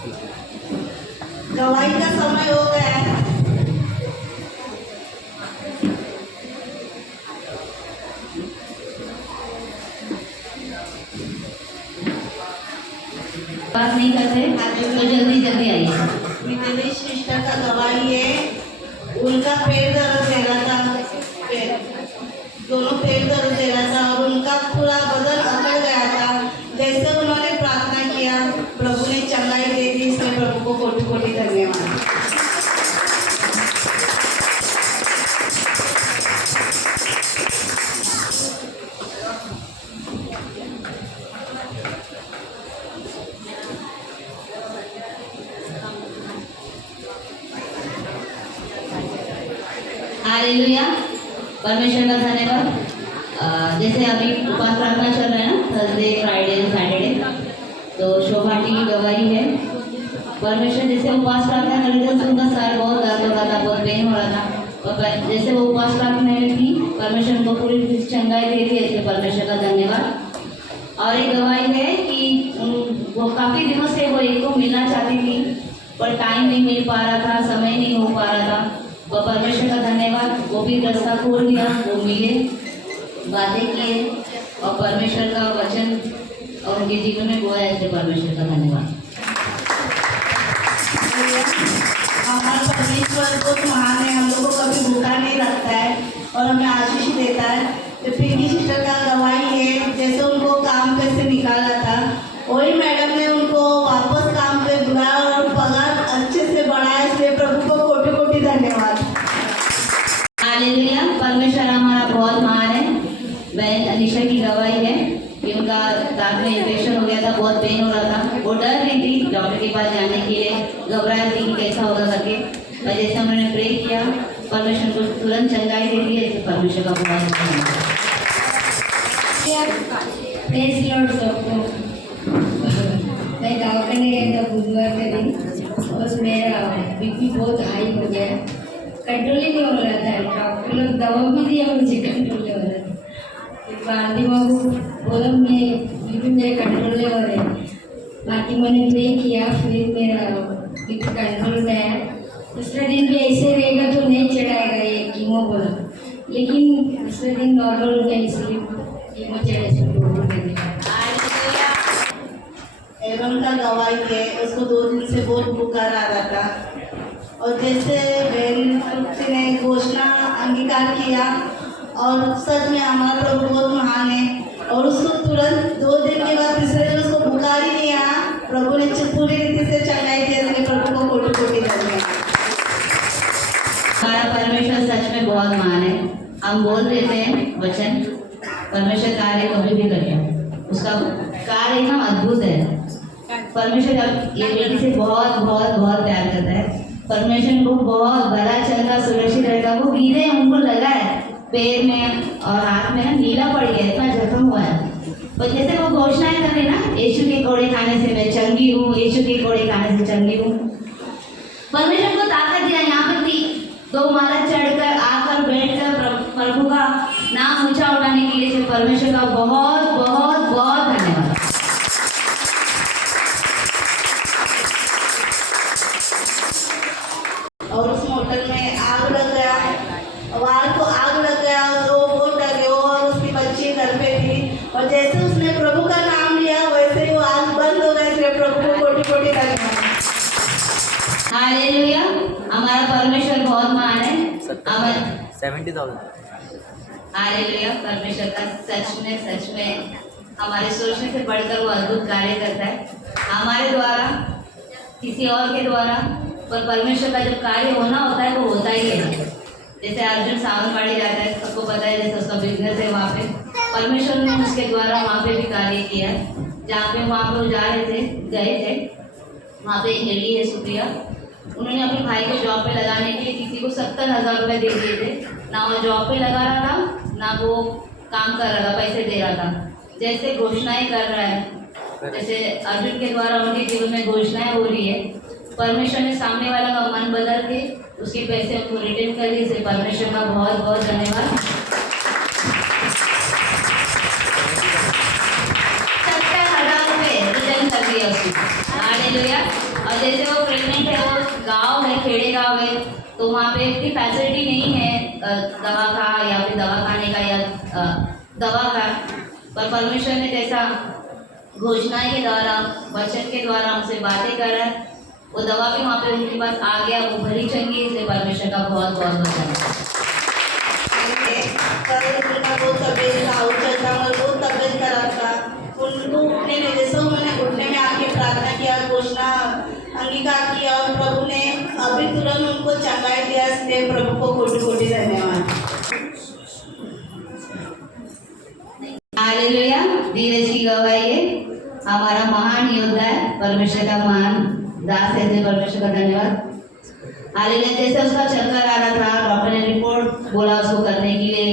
गवाही का समय हो गया है। बात नहीं करते तो जल्दी जल्दी आइए। मेरी सिस्टर का गवाही है, उनका पैर दर्द दे रहा था, दोनों पैर दर्द दे रहा था और उनका पूरा बदन अकड़ गया था। जैसे उन्होंने प्रार्थना किया, प्रभु ने चंगाई दे दी। इसमें प्रभु को कोटि कोटि धन्यवाद। हालेलुया, परमेश्वर का धन्यवाद। जैसे अभी उपवास प्रार्थना चल रहा है ना, थर्सडे फ्राइडे सैटरडे, तो शोभाटी की गवाही है। परमेश्वर जैसे उपवास प्रार्थना कर रहे थे, उनका सर बहुत दर्द हो रहा था, बहुत पेन हो रहा था, और जैसे वो उपवास प्रार्थना में थी, परमेश्वर उनको पूरी चंगाई दे दी। इसलिए परमेश्वर का धन्यवाद। और एक गवाही है कि वो काफ़ी दिनों से वो एक को मिलना चाहती थी, पर टाइम नहीं मिल पा रहा था, समय नहीं हो पा रहा था। और परमेश्वर का धन्यवाद, वो भी रास्ता खोल दिया, वो मिले, बातें किए और परमेश्वर का वचन और उनके जीवन में बोया। इसलिए परमेश्वर का धन्यवाद। हमारा परमेश्वर बहुत महान है, हम लोग को कभी भूखा नहीं रखता है और हमें आशीष देता है। तो पिंकी सिस्टर का गवाही है, जैसे उनको काम पे से निकाला था, वही मैडम ने उनको वापस काम पे बुलाया और पगार अच्छे से बढ़ाया। इसलिए प्रभु को कोटि कोटि धन्यवाद। हालेलुया, परमेश्वर हमारा बहुत महान है। बहन अलीशा की गवाही है कि उनका दांत में इन्फेक्शन हो गया था, बहुत पेन हो रहा था, वो डर रही थी डॉक्टर के पास जाने के लिए, घबरा रही थी कि कैसा होगा करके। और जैसे उन्होंने प्रे किया, परमेश्वर को तुरंत चंगाई दे दी। ऐसे परमेश्वर का बहुत धन्यवाद। प्रेज लॉर्ड सबको। मैं दवाखाने गया था बुधवार के दिन, बस मेरा बीपी बहुत हाई हो गया, कंट्रोल ही नहीं हो रहा था। डॉक्टर लोग दवा भी दिया, मुझे कंट्रोल नहीं हो रहा था। फिर भारती बाबू बोला मैं बीपी मेरे कंट्रोल नहीं हो रहे, बाकी मैंने प्रे किया, फिर मेरा बीपी कंट्रोल में आया। दूसरे दिन भी ऐसे रहेगा तो नहीं चढ़ाएगा ये कीमो बोला, लेकिन दूसरे दिन नॉर्मल हो गया, इसलिए कीमो चढ़े से एवं का गवाही है, उसको 2 दिन से बहुत बुखार आ रहा था और जैसे बहन ने घोषणा अंगीकार किया और सच में हमारा प्रभु बहुत महान है। और उसको तुरंत 2 दिन के बाद तीसरे दिन उसको बुखार ही नहीं आया। प्रभु ने पूरी रीति से चंगाई दी। इसलिए प्रभु को कोटि कोटि धन्यवाद। हमारा परमेश्वर सच में बहुत महान है। हम बोल देते हैं वचन, परमेश्वर कार्य कभी भी करता, उसका कार्य एकदम अद्भुत है। परमेश्वर ये बेटी से बहुत बहुत बहुत प्यार करता है। परमेश्वर को बहुत भला चंगा सुरक्षित रहेगा। वो गिरे, उनको लगा है पैर में और हाथ में ना नीला पड़ गया, इतना जख्म हुआ है। पर जैसे वो घोषणाएं कर रहे ना, यीशु के कोड़े खाने से मैं चंगी हूँ, यीशु के कोड़े खाने से चंगी हूँ। परमेश्वर को ताकत दिया। यहाँ पर 2 माला चढ़कर आकर बैठकर प्रभु का नाम ऊंचा उठाने के लिए परमेश्वर का बहुत बहुत बहुत धन्यवाद। और उस मोटर में आग लग गया, वाल को आग लग गया, तो वो बहुत डर गए और उसकी बच्ची घर पे थी। और जैसे उसने प्रभु का नाम लिया, वैसे ही वो आग बंद हो गई। इसलिए प्रभु को कोटि कोटि धन्यवाद। हालेलुया, हमारा परमेश्वर बहुत महान है। 70,000। हालेलुया, परमेश्वर का सच में हमारे सोचने से बढ़कर वो अद्भुत कार्य करता है हमारे द्वारा, किसी और के द्वारा। पर परमेश्वर का जब कार्य होना होता है वो होता ही है। जैसे अर्जुन सावंतवाड़ी जाता है, सबको पता है, जैसे उसका बिजनेस है, वहाँ पे परमेश्वर ने उसके द्वारा वहाँ पे भी कार्य किया। जहाँ पे वहाँ पे गए थे, वहाँ पे एक लेडी है सुप्रिया, उन्होंने अपने भाई को जॉब पे लगाने के लिए किसी को 70,000 रुपये दे दिए थे। ना वो जॉब पे लगा रहा था, ना वो काम कर रहा था, पैसे दे रहा था। जैसे घोषणाएं कर रहा है, जैसे अर्जुन के द्वारा उनके जीवन में घोषणाएं हो रही है, परमेश्वर ने सामने वाला का मन बदल के उसके पैसे उनको रिटर्न कर दिए। इसलिए परमेश्वर का बहुत बहुत धन्यवाद। 70,000 रुपये रिटर्न कर दिया उसको। हालेलुया। और जैसे वो प्रेग्नेंट है, वो गांव है, खेड़े गांव है, तो वहाँ पे इतनी फैसिलिटी नहीं है दवा का या फिर दवा खाने का या दवा का। पर परमेश्वर ने जैसा घोषणा के द्वारा, वचन के द्वारा हमसे बातें करा, वो दवा भी वहाँ पे उनके पास आ गया, वो भली चंगी। इसलिए परमेश्वर का बहुत बहुत धन्यवाद। कल उनका बहुत तबीयत था, चलता और बहुत तबीयत खराब था, उनको उठने नहीं, जैसे उन्होंने घुटने में आके प्रार्थना किया, घोषणा अंगीकार किया और प्रभु ने अभी तुरंत उनको चंगाई दिया। इसलिए प्रभु को कोटि कोटि धन्यवाद। हालेलुया। धीरज की गवाही है, हमारा महान योद्धा है, परमेश्वर का महान दास है, इसलिए परमेश्वर का धन्यवाद। हालेलुया। जैसे उसका चक्कर आ रहा था, डॉक्टर ने रिपोर्ट बोला उसको करने के लिए,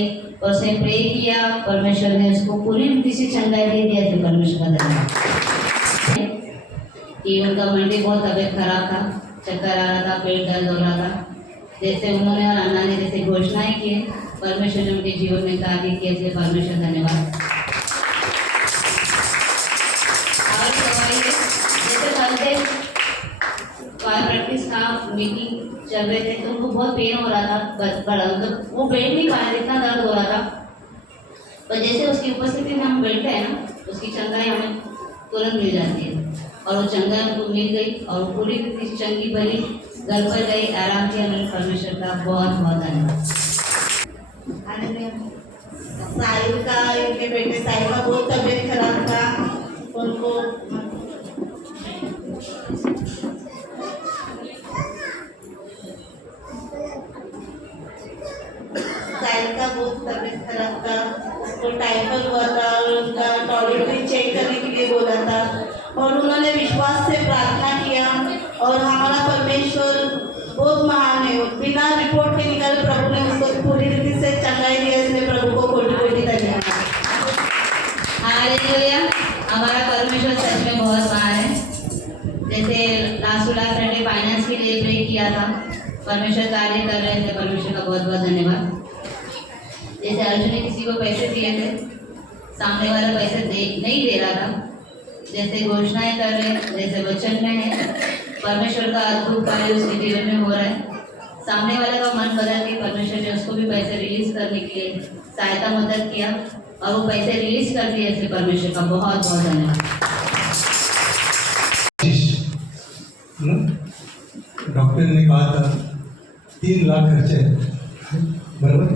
और उसने प्रे किया, परमेश्वर ने उसको पूरी रीति से चंगाई दे दिया, इसलिए परमेश्वर का धन्यवाद। कि उनका मंडी बहुत तबीयत खराब था, चक्कर आ रहा था, पेट दर्द हो रहा था, जैसे उन्होंने और अन्ना ने जैसे घोषणाएं की, परमेश्वर ने उनके जीवन में कार्य किया, इसलिए परमेश्वर धन्यवाद। जैसे चलते प्रैक्टिस का मीटिंग चल रहे थे, तो उनको बहुत पेन हो रहा था, मतलब वो बैठ नहीं पाए, इतना दर्द हो रहा था। पर जैसे उसकी उपस्थिति में हम बैठते हैं ना, उसकी चंगाई हमें तुरंत मिल जाती है, और वो चंगाई उनको मिल गई और पूरी चंगी भली घर पर गई, आराम किया। मेरे परमेश्वर का बहुत बहुत धन्यवाद। साहिल का, इनके बेटे साहिल का बहुत तबीयत खराब था, उनको साहिल का बहुत तबीयत खराब था, उसको टाइफाइड हुआ था और उनका टॉयलेट भी चेक करने के लिए बोला था, और उन्होंने विश्वास से प्रार्थना किया। और हमारा परमेश्वर बहुत महान है, बिना रिपोर्ट के निकल प्रभु ने उसको पूरी रीति से चंगाई दिया, इसलिए प्रभु को कोटि कोटि धन्यवाद। हालेलुया। हमारा परमेश्वर सच में बहुत महान है। जैसे लास्ट संडे फाइनेंस के लिए प्रे किया था, परमेश्वर कार्य कर रहे थे, परमेश्वर का बहुत बहुत धन्यवाद। जैसे अर्जुन ने किसी को पैसे दिए थे, सामने वाला पैसे नहीं दे रहा था, जैसे घोषणाएं कर रहे, जैसे वचन में है, परमेश्वर का अद्भुत कार्य उसके जीवन में हो रहा है। सामने वाले का मन बदल के परमेश्वर ने उसको भी पैसे रिलीज करने के लिए सहायता मदद किया, और वो पैसे रिलीज कर दिए, इसलिए परमेश्वर का बहुत बहुत धन्यवाद। डॉक्टर ने कहा था 3 लाख खर्चे है, बराबर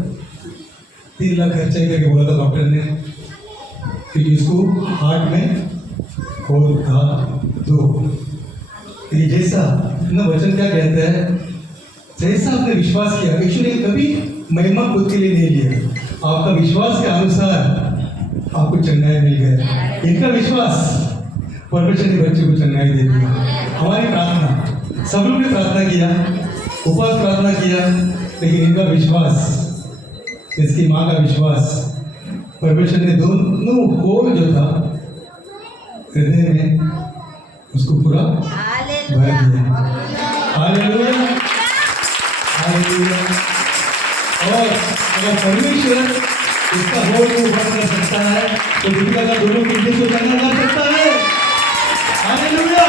3 लाख खर्चे करके बोला था डॉक्टर ने, क्योंकि इसको हार्ट में होल था। तो ये जैसा ना वचन क्या कहता है, जैसा आपने विश्वास किया, ईश्वर ने कभी महिमा खुद के लिए नहीं लिया, आपका विश्वास के अनुसार आपको चंगाई मिल गया। इनका विश्वास परमेश्वर ने बच्चे को चंगाई दे दिया। हमारी प्रार्थना, सब लोग ने प्रार्थना किया, उपवास प्रार्थना किया, लेकिन इनका विश्वास, इसकी माँ का विश्वास, परमेश्वर ने दोनों होल जो था हृदय में उसको पूरा भर दिया। Hallelujah, hallelujah. और अगर परमेश्वर इसका होल को भर कर सकता है, तो दीपिका का दोनों किडनी को चंगा कर सकता है। हालेलुया।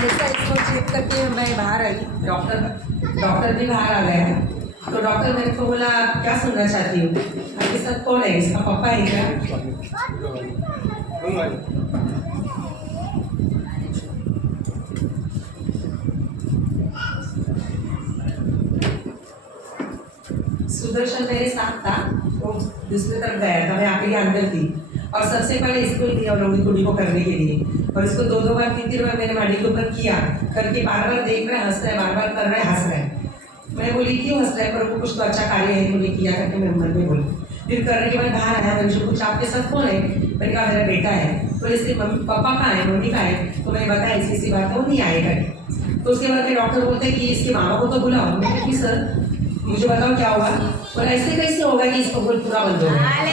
जैसा इसको चेक करके मैं बाहर आई, डॉक्टर भी बाहर आ गया, तो डॉक्टर मेरे को बोला क्या सुनना चाहती हूँ, आपके साथ कौन है, इसका पापा है क्या? सुदर्शन मेरे साथ था, वो दूसरी तरफ गया था, मैं आके अंदर थी, और सबसे पहले इसको ही दिया उन्होंने कुड़ी को करने के लिए, और इसको 2 बार 3 बार मेरे माड़ी के ऊपर किया, करके बार बार देख रहे, हंस रहे, बार बार कर रहे, हंस रहे। मैं बोली क्यों हंस रहे, पर वो कुछ तो अच्छा कार्य है मुझे किया करके मैं मन में बोली। फिर करने के बाद बाहर आया, मैंने कुछ आपके साथ कौन है, मैंने कहा मेरा बेटा है, तो इसके पापा कहाँ है, मम्मी कहाँ है, तो मैंने बताया ऐसी बात है, वो नहीं आएगा। तो उसके बाद डॉक्टर बोलते हैं कि इसके मामा को तो बुलाओ। मैंने कि सर मुझे बताओ क्या होगा, बोला ऐसे कैसे होगा कि इसको पूरा बंद होगा।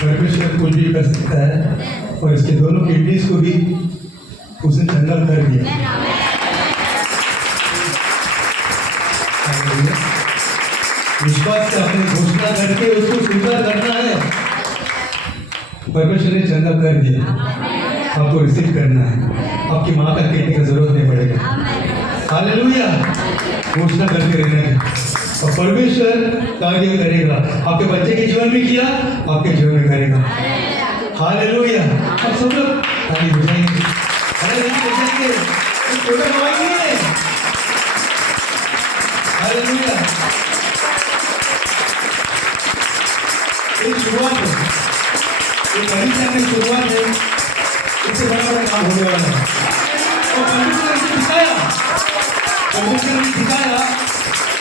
परमेश्वर कुछ भी कर सकता है, और इसके दोनों किडनीज को भी उसने चंगा कर दिया। विश्वास से अपनी घोषणा करके उसको स्वीकार करना है। परमेश्वर ने चंगा कर दिया, आपको रिसीव करना है। आपकी माँ का कहने की जरूरत नहीं पड़ेगा। हालेलुया, घोषणा करके रहना है और परमेश्वर कार्य करेगा। आपके बच्चे के जीवन में किया, आपके जीवन में करेगा। हालेलुया। अब सब लोग ताली बजाएंगे, बजाएंगे, छोटा गवाएंगे। हालेलुया। एक शुरुआत है, एक परीक्षा में शुरुआत है, इससे बड़ा काम होने वाला है। और परमेश्वर ने दिखाया, परमेश्वर ने दिखाया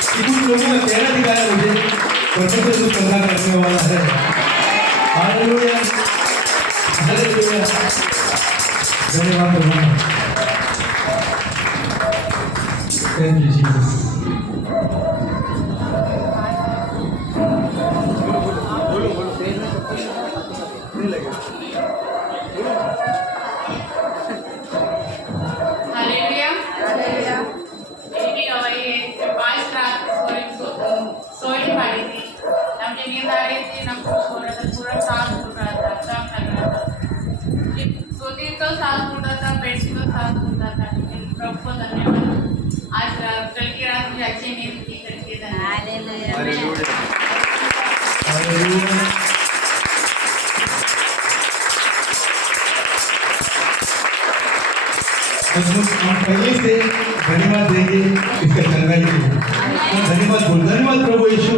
कि कुछ लोगों का चेहरा दिखाया मुझे, परमेश्वर को चंगा करने वाला है। हालेलुया, हालेलुया, धन्यवाद भगवान। Thank you Jesus. हालेलुया। मेरी गवाही है कि 5 रात सोई नहीं पा रही थी, ना मुझे नींद आ रही थी, ना कुछ हो रहा था, पूरा सांस फूट रहा था, दम लग रहा था। सोती तो सांस फूट रहा था, बैठती तो सांस फूट रहा था। लेकिन प्रभु को धन्यवाद, आज कल की रात मुझे अच्छी नींद की करके धन्यवाद। हम पहले से धन्यवाद देंगे इसका चंगाई के लिए। धन्यवाद प्रभु यीशु,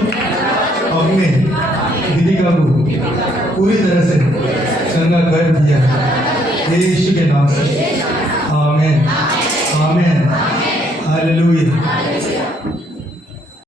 आपने दीदी का पूरी तरह से चंगा कर दिया यीशु के नाम से। आमीन, आमीन, हालेलुया।